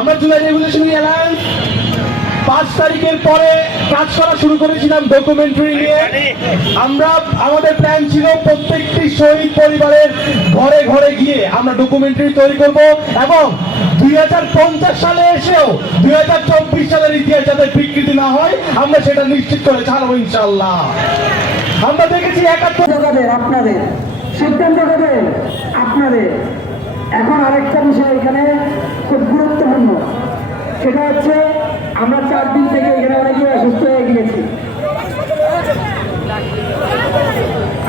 আমরা July regulation alliance পাঁচ তারিখের পরে কাজ করা শুরু করেছিলাম ডকুমেন্টারি নিয়ে। আমরা, আমাদের প্ল্যান ছিল প্রত্যেকটি শহীদ পরিবারের ঘরে ঘরে গিয়ে আমরা ডকুমেন্টারি তৈরি করব এবং দুই হাজার পঞ্চাশ সালে এসেও দুই হাজার চব্বিশ সালের ইতিহাস যাতে বিকৃতি না হয়, আমরা সেটা নিশ্চিত করে ছাড়বো ইনশাল্লাহ আমরা দেখেছি একাত্তর আপনাদের সিদ্ধান্ত আপনাদের। এখন আরেকটা বিষয় এখানে খুব গুরুত্বপূর্ণ। সেটা হচ্ছে, আমরা চার দিন থেকে এখানে অনেকে অসুস্থ হয়ে গিয়েছি।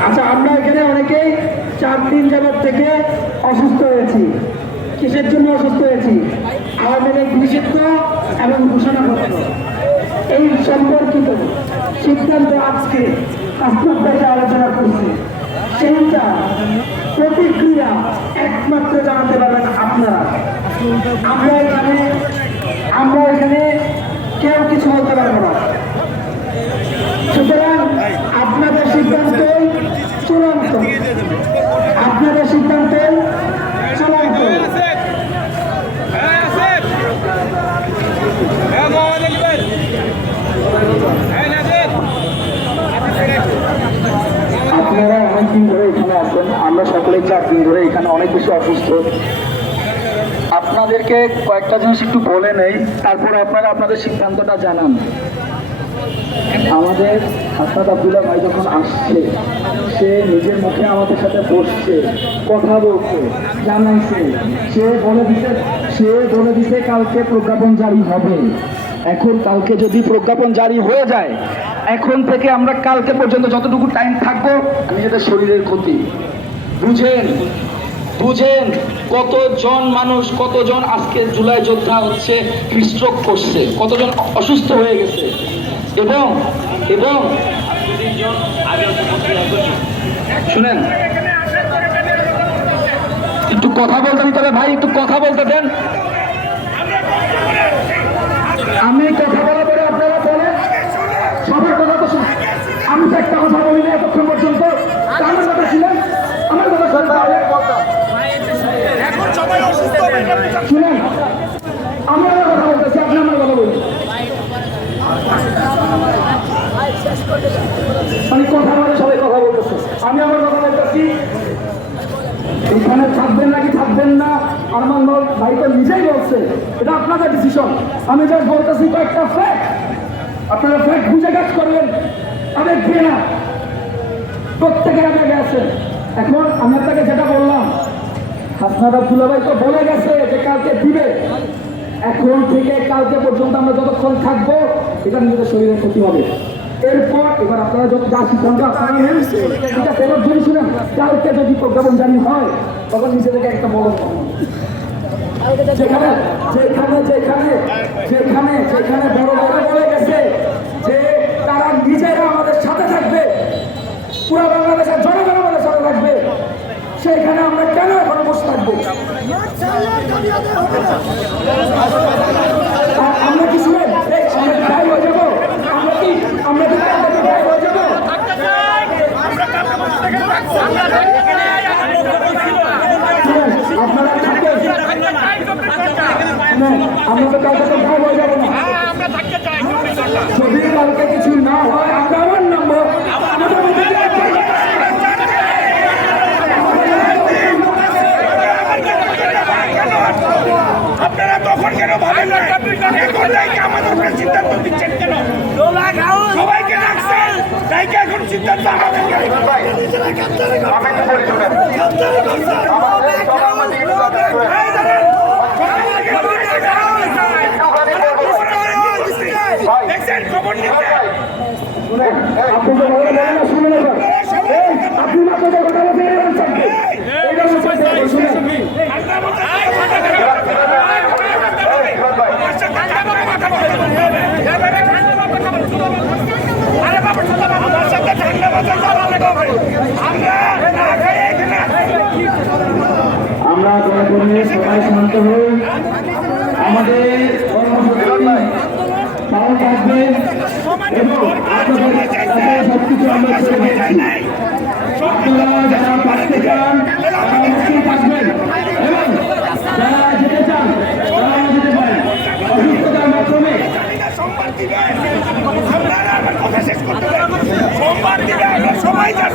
আচ্ছা আমরা এখানে অনেকেই চার দিন যাবত থেকে অসুস্থ হয়েছি। কিসের জন্য অসুস্থ হয়েছি? আওয়ামী লীগ নিষিদ্ধ এবং ঘোষণাপত্র। এই সম্পর্কিত সিদ্ধান্ত আজকে আলোচনা করছে। সেইটা প্রতিক্রিয়া একমাত্র জানাতে পারবেন আপনারা। আমরা এখানে আমরা এখানে কেউ কিছু বলতে পারব না সুতরাং আপনাদের সিদ্ধান্ত চূড়ান্ত আপনাদের সিদ্ধান্ত চূড়ান্ত আপনারা অনেক দিন ধরে এখানে আছেন আমরা সকলেই দিন ধরে এখানে অনেক বেশি অসুস্থ। আপনাদেরকে কয়েকটা জিনিস একটু বলে নেই, তারপরে আপনারা আপনাদের সিদ্ধান্তটা জানান। আমাদের হাসনাত আবদুল্লাহ ভাই যখন আসছে, সে নিজের মুখে আমাদের সাথে বসছে, কথা বলছে, জানাইছে। সে বলে দিতে সে বলে দিতে কালকে প্রজ্ঞাপন জারি হবে। এখন কালকে যদি প্রজ্ঞাপন জারি হয়ে যায়, এখন থেকে আমরা কালকে পর্যন্ত যতটুকু টাইম থাকব নিজেদের শরীরের ক্ষতি। বুঝেন বুঝেন কতজন মানুষ, কতজন আজকে জুলাই যোদ্ধা হচ্ছে হৃস্ট্রোক করছে, কতজন অসুস্থ হয়ে গেছে। এবং এবং শুনেন, একটু কথা বলতে দিতে হবে ভাই, একটু কথা বলতে দেন। আমি কথা বলা পরে আপনারা বলেন, সবার কথা তো আমি একটা কথা বলিনি এতক্ষণ পর্যন্ত। কথা ছিলেন শুনেন আমি আমার কথা বলতেছি, আপনি আমার কথা বলুন। মানে কথা বলে সবাই কথা বলতেছে। আমি আমার কথা বলতেছি। এখানে থাকবেন নাকি থাকবেন না, আরমান ভাই ভাই তো নিজেই বলছে। এটা আপনাদের ডিসিশন আমি জাস্ট বলতেছি কয়েকটা ফ্যাক্ট আপনারা ফ্যাক্ট বুঝে কাজ করবেন। আবেগ দিয়ে না প্রত্যেকের আবেগে আছে এখন আমি আপনাকে যেটা বললাম হাসনাদ আব্দুল্লাহ ভাই তো বলে গেছে যে কালকে দিবে। এখন থেকে কালকে পর্যন্ত আমরা যতক্ষণ থাকব, এটা নিজেদের শরীরের ক্ষতি হবে। এরপর এবার আপনারা যত যা সিদ্ধান্ত আপনারা নেন, ঠিক আছে? এবার যদি শুনেন, কালকে যদি প্রজ্ঞাপন জারি হয়, তখন নিজেদেরকে একটা বড়। যেখানে যেখানে যেখানে যেখানে যেখানে বড় বড় বলে গেছে যে তারা নিজেরা আমাদের সাথে থাকবে পুরো বাংলাদেশের জনগণ আমাদের সাথে থাকবে সেইখানে আমরা কেন এখন বসে থাকব আর আমরা কি শুনেন এই, আমরা কি গায়ে হয়ে যাব আমরা কি আমরা কি আমরা কি গায়ে হয়ে যাব শুনেন, আপনারা থাকবেন শুনেন, আমরা তো কাউকে তো গায়ে হয়ে যাব না যদি কালকে কিছু না হয় আমরা আমার নাম্বার আপনারা তখন কেন ভাবেন না এখন থেকে আমাদের উপরে সিদ্ধান্ত দিচ্ছেন কেন সবাইকে ডাকছেন তাইকে এখন সিদ্ধান্ত আমাদেরকে দেখছেন খবর নিচ্ছে আপনি তো বলেন না শুনুন এবার এই, আপনি মাত্র যে কথা বলছেন এই বলছেন কি? এইটা বলছেন কি? শুনুন। আরে বাবা আমার সাথে ঠান্ডা মাথায় কথা বলে আমরা না খেয়ে এখানে আসছি। আমরা করে সবাই আমাদের পালন থাকবেন এবং আপনাদের সবকিছু আমরা ছেড়ে দিচ্ছি। আপনারা যারা থাকতে চান তারা অবশ্যই থাকবেন এবং যারা যেতে চান তারা যেতে পারেন সময় না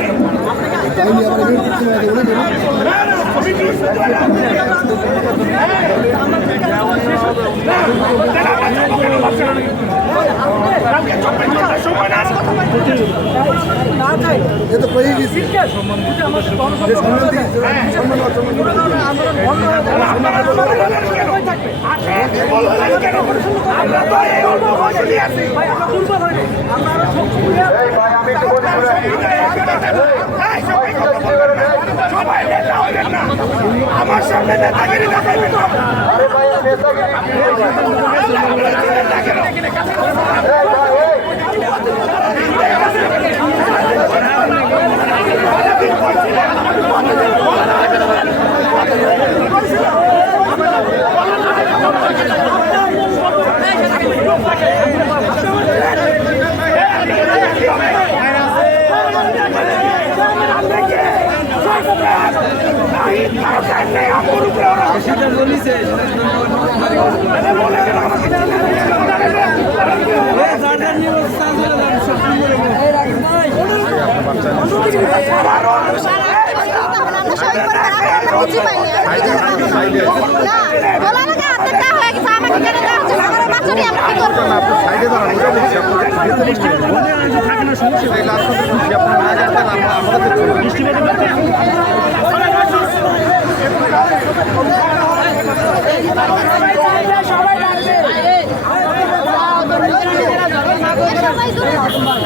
আমরা তো এই অল্প বয়সে আছি এই, সবাই কথা বলবেন না। সবাই নেতা হইবেন না আমার সামনে নেতাগিরি দেখাইবেন না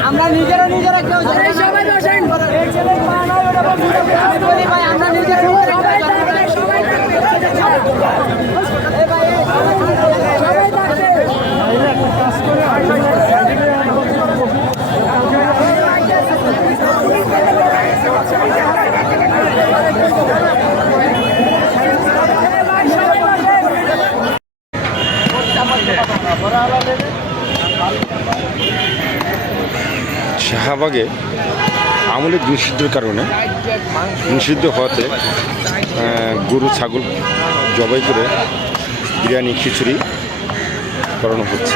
আমরা নিজেরা নিজেরা কেউ জানি না। এই ছেলের মা নয়, ওটা বলছি না। আমি বলি ভাই, আমরা নিজেরা নিজেরা কেউ জানি না। এই ভাই, এই, সবাই থাকবে। শাহবাগে আমলের নিষিদ্ধের কারণে নিষিদ্ধ হওয়াতে গরু ছাগল জবাই করে বিরিয়ানি খিচুড়ি করানো হচ্ছে।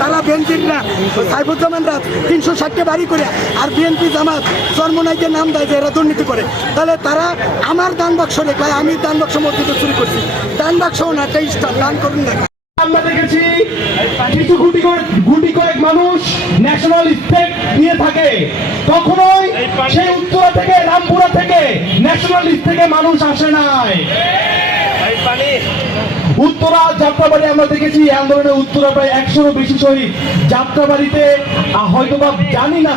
তারা বিএনপির না। সাইফুজ্জামানরা তিনশো ষাটকে বাড়ি করে আর বিএনপি জামাত চর্মনাইকে নাম দেয় যে এরা দুর্নীতি করে। তাহলে তারা আমার দান বাক্স রেখে আমি দান বাক্স মসজিদে চুরি করছি। দান বাক্স না, একটা দান করুন না। আমরা দেখেছি কিছু গুটি গুটি কয়েক মানুষ ন্যাশনাল নিয়ে থাকে। কখনোই সেই উত্তরা থেকে, রামপুরা থেকে ন্যাশনাল থেকে মানুষ আসে নাই। উত্তরা যাত্রাবাড়ি আমরা দেখেছি, এই আন্দোলনে উত্তরা প্রায় একশোরও বেশি শহীদ। যাত্রাবাড়িতে হয়তোবা জানি না